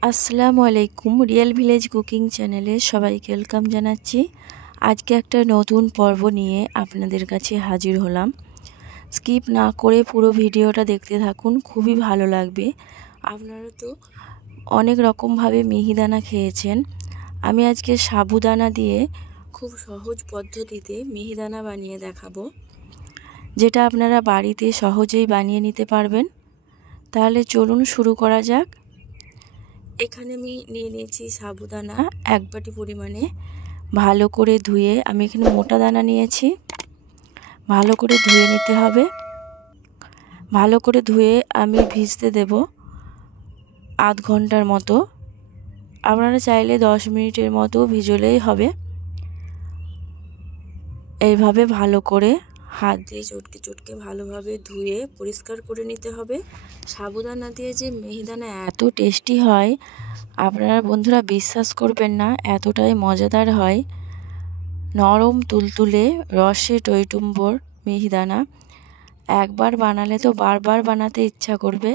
আসসালামু আলাইকুম। Real village cooking চ্যানেলে সবাইকে ওয়েলকাম জানাচ্ছি। আজকে একটা নতুন পর্ব নিয়ে আপনাদের কাছে হাজির হলাম। স্কিপ না করে পুরো ভিডিওটা দেখতে থাকুন, খুবই ভালো লাগবে। আপনারা তো অনেক রকমভাবে মিহিদানা খেয়েছেন। আমি আজকে সাবুদানা দিয়ে খুব সহজ পদ্ধতিতে মিহিদানা বানিয়ে দেখাবো, যেটা আপনারা বাড়িতে সহজেই বানিয়ে নিতে পারবেন। তাহলে চলুন শুরু করা যাক। এখানে আমি নিয়ে নিয়েছি সাবুদানা 1 বাটি পরিমাণে। ভালো করে ধুয়ে, আমি এখানে মোটা দানা নিয়েছি, ভালো করে ধুয়ে নিতে হবে। ভালো করে ধুয়ে আমি ভিজতে দেব আধ ঘন্টার মতো। আপনারা চাইলে 10 মিনিটের মতো ভিজলেই হবে। এইভাবে ভালো করে হাত দিয়ে চটকে চটকে ভালোভাবে ধুয়ে পরিষ্কার করে নিতে হবে। সাবুদানা দিয়ে যে মিহিদানা এত টেস্টি হয়, আপনারা বন্ধুরা বিশ্বাস করবেন না, এতটাই মজাদার হয়। নরম তুলতুলে রসে টইটুম্বর মিহিদানা একবার বানালে তো বারবার বানাতে ইচ্ছা করবে,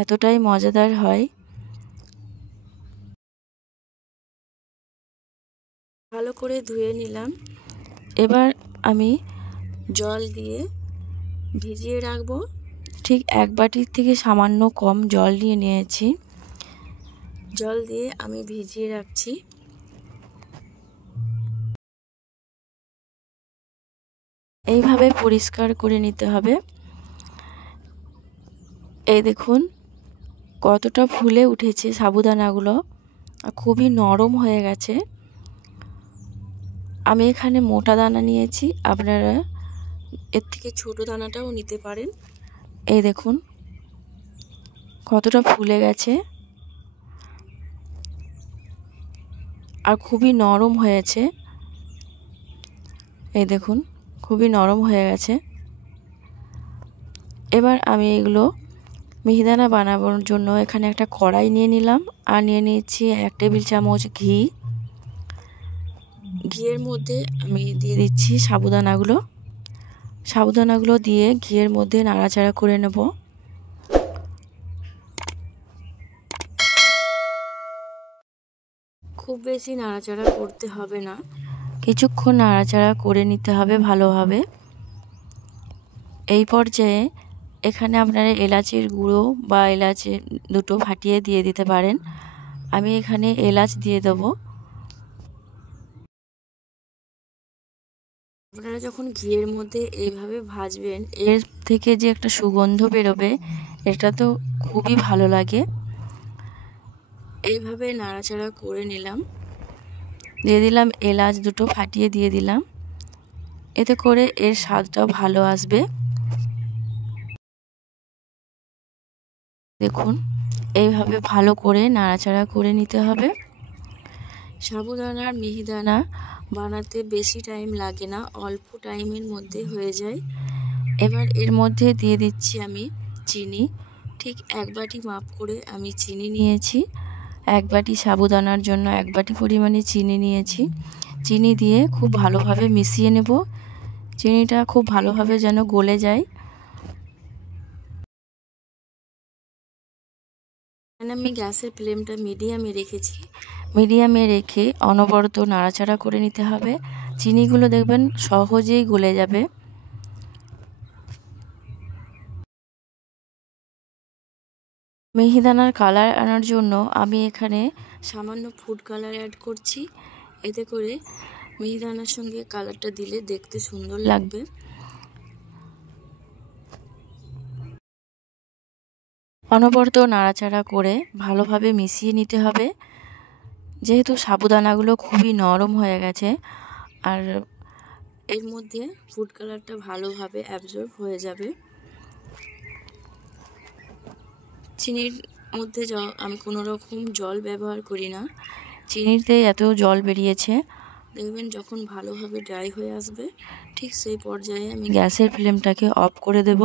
এতটাই মজাদার হয়। ভালো করে ধুয়ে নিলাম। এবার আমি জল দিয়ে ভিজিয়ে রাখবো। ঠিক 1 বাটির থেকে সামান্য কম জল নিয়েছি। জল দিয়ে আমি ভিজিয়ে রাখছি। এইভাবে পরিষ্কার করে নিতে হবে। এই দেখুন কতটা ফুলে উঠেছে সাবুদানাগুলো, খুবই নরম হয়ে গেছে। আমি এখানে মোটা দানা নিয়েছি, আপনারা এর থেকে ছোট দানাটাও নিতে পারেন। এই দেখুন কতটা ফুলে গেছে আর খুবই নরম হয়েছে। এই দেখুন খুবই নরম হয়ে গেছে। এবার আমি এগুলো মিহিদানা বানানোর জন্য এখানে একটা কড়াই নিয়ে নিলাম, আর নিয়ে নিচ্ছি 1 টেবিল চামচ ঘি। ঘিয়ের মধ্যে আমি দিয়ে দিচ্ছি সাবুদানাগুলো দিয়ে ঘিয়ের মধ্যে নাড়াচাড়া করে নেব। খুব বেশি নাড়াচাড়া করতে হবে না, কিছুক্ষণ নাড়াচাড়া করে নিতে হবে ভালোভাবে। এই পর্যায়ে এখানে আপনারা এলাচের গুঁড়ো বা এলাচি দুটো ফাটিয়ে দিয়ে দিতে পারেন। আমি এখানে এলাচ দিয়ে দেবো। আপনারা যখন ঘিয়ের মধ্যে এইভাবে ভাজবেন, এর থেকে যে একটা সুগন্ধ বেরোবে, এটা তো খুবই ভালো লাগে। এইভাবে নাড়াচাড়া করে নিলাম। দিয়ে দিলাম এলাচ দুটো ফাটিয়ে দিয়ে দিলাম, এতে করে এর স্বাদটাও ভালো আসবে। দেখুন এইভাবে ভালো করে নাড়াচাড়া করে নিতে হবে। সাবুদানার মিহিদানা বানাতে বেশি টাইম লাগে না, অল্প টাইমের মধ্যে হয়ে যায়। এবার এর মধ্যে দিয়ে দিচ্ছি আমি চিনি। ঠিক 1 বাটি মাপ করে আমি চিনি নিয়েছি। 1 বাটি সাবুদানার জন্য 1 বাটি পরিমাণে চিনি নিয়েছি। চিনি দিয়ে খুব ভালোভাবে মিশিয়ে নেব। চিনিটা খুব ভালোভাবে যেন গলে যায়। এখানে আমি গ্যাসের ফ্লেমটা মিডিয়ামে রেখেছি। মিডিয়ামে রেখে অনবরত নাড়াচাড়া করে নিতে হবে। চিনিগুলো দেখবেন সহজেই গলে যাবে। মিহিদানার কালার আনার জন্য আমি এখানে সামান্য ফুড কালার অ্যাড করছি। এতে করে মিহিদানার সঙ্গে কালারটা দিলে দেখতে সুন্দর লাগবে। অনবরত নাড়াচাড়া করে ভালোভাবে মিশিয়ে নিতে হবে। যেহেতু সাবুদানাগুলো খুবই নরম হয়ে গেছে, আর এর মধ্যে ফুড কালারটা ভালোভাবে অ্যাবজর্ব হয়ে যাবে। চিনির মধ্যে আমি কোনো রকম জল ব্যবহার করি না, চিনিতে এত জল বেরিয়েছে। দেখবেন যখন ভালোভাবে ড্রাই হয়ে আসবে, ঠিক সেই পর্যায়ে আমি গ্যাসের ফ্লেমটাকে অফ করে দেব।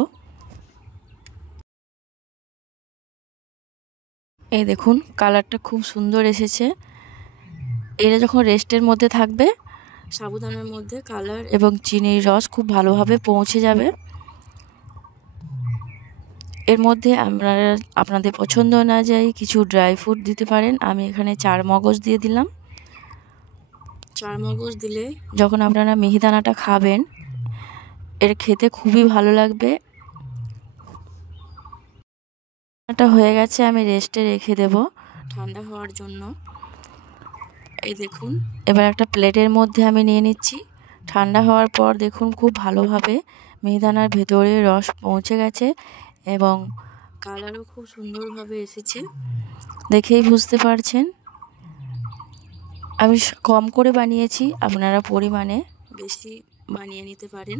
এই দেখুন কালারটা খুব সুন্দর এসেছে। এটা যখন রেস্টের মধ্যে থাকবে, সাবুদানার মধ্যে কালার এবং চিনির রস খুব ভালোভাবে পৌঁছে যাবে। এর মধ্যে আপনাদের পছন্দ অনুযায়ী কিছু ড্রাই ফ্রুট দিতে পারেন। আমি এখানে চারমগজ দিয়ে দিলাম। চারমগজ দিলে যখন আপনারা মিহিদানাটা খাবেন এর খেতে খুবই ভালো লাগবে। এটা হয়ে গেছে, আমি রেস্টে রেখে দেব ঠান্ডা হওয়ার জন্য। এই দেখুন, এবার একটা প্লেটের মধ্যে আমি নিয়ে নিচ্ছি। ঠান্ডা হওয়ার পর দেখুন খুব ভালোভাবে মিহিদানার ভেতরে রস পৌঁছে গেছে এবং কালারও খুব সুন্দরভাবে এসেছে, দেখেই বুঝতে পারছেন। আমি কম করে বানিয়েছি, আপনারা পরিমাণে বেশি বানিয়ে নিতে পারেন।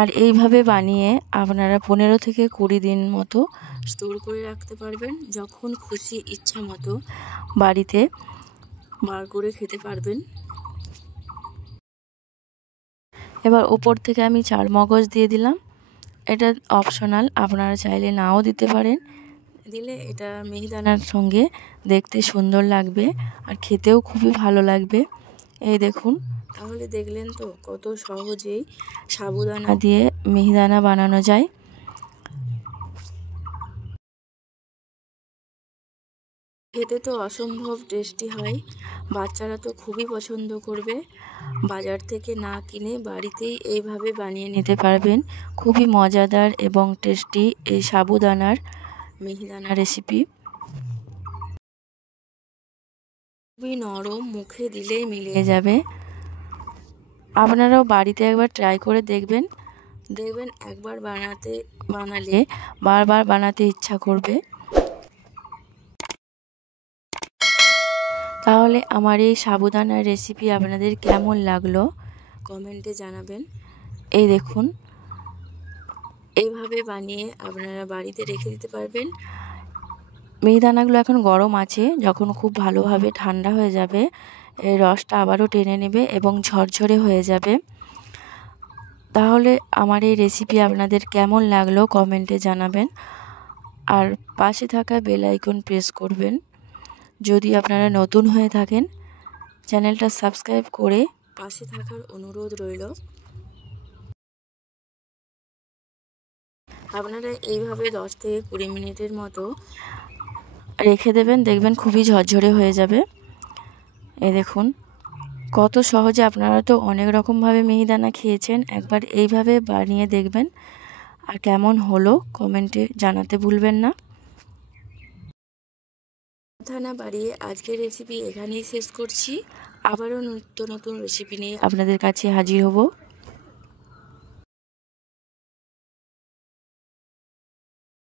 আর এইভাবে বানিয়ে আপনারা 15 থেকে 20 দিন মতো স্টোর করে রাখতে পারবেন। যখন খুশি ইচ্ছা মতো বাড়িতে বার করে খেতে পারবেন। এবার ওপর থেকে আমি চারমগজ দিয়ে দিলাম। এটা অপশনাল, আপনারা চাইলে নাও দিতে পারেন। দিলে এটা মিহিদানার সঙ্গে দেখতে সুন্দর লাগবে আর খেতেও খুবই ভালো লাগবে। এই দেখুন, তাহলে দেখলেন তো কত সহজেই সাবুদানা দিয়ে মিহিদানা বানানো যায়। খেতে তো অসম্ভব টেস্টি হয়, বাচ্চারা তো খুবই পছন্দ করবে। বাজার থেকে না কিনে বাড়িতেই এইভাবে বানিয়ে নিতে পারবেন। খুবই মজাদার এবং টেস্টি এই সাবুদানার মিহিদানা রেসিপি। খুবই নরম, মুখে দিলেই মিলিয়ে যাবে। আপনারাও বাড়িতে একবার ট্রাই করে দেখবেন। দেখবেন একবার বানালে বারবার বানাতে ইচ্ছা করবে। তাহলে আমার এই সাবুদানার রেসিপি আপনাদের কেমন লাগলো কমেন্টে জানাবেন। এই দেখুন, এইভাবে বানিয়ে আপনারা বাড়িতে রেখে দিতে পারবেন। মিহিদানাগুলো এখন গরম আছে, যখন খুব ভালোভাবে ঠান্ডা হয়ে যাবে এই রসটা আবারও টেনে নেবে এবং ঝরঝরে হয়ে যাবে। তাহলে আমার এই রেসিপি আপনাদের কেমন লাগলো কমেন্টে জানাবেন। আর পাশে থাকা বেল আইকন প্রেস করবেন। যদি আপনারা নতুন হয়ে থাকেন চ্যানেলটা সাবস্ক্রাইব করে পাশে থাকার অনুরোধ রইল। আপনারা এইভাবে 10 থেকে 20 মিনিটের মতো রেখে দেবেন, দেখবেন খুবই ঝরঝরে হয়ে যাবে। এই দেখুন কত সহজে, আপনারা তো অনেক রকমভাবে মিহিদানা খেয়েছেন, একবার এইভাবে বানিয়ে দেখবেন। আর কেমন হলো কমেন্টে জানাতে ভুলবেন না। কথা না বাড়িয়ে আজকের রেসিপি এখানেই শেষ করছি। আবারও নতুন নতুন রেসিপি নিয়ে আপনাদের কাছে হাজির হব।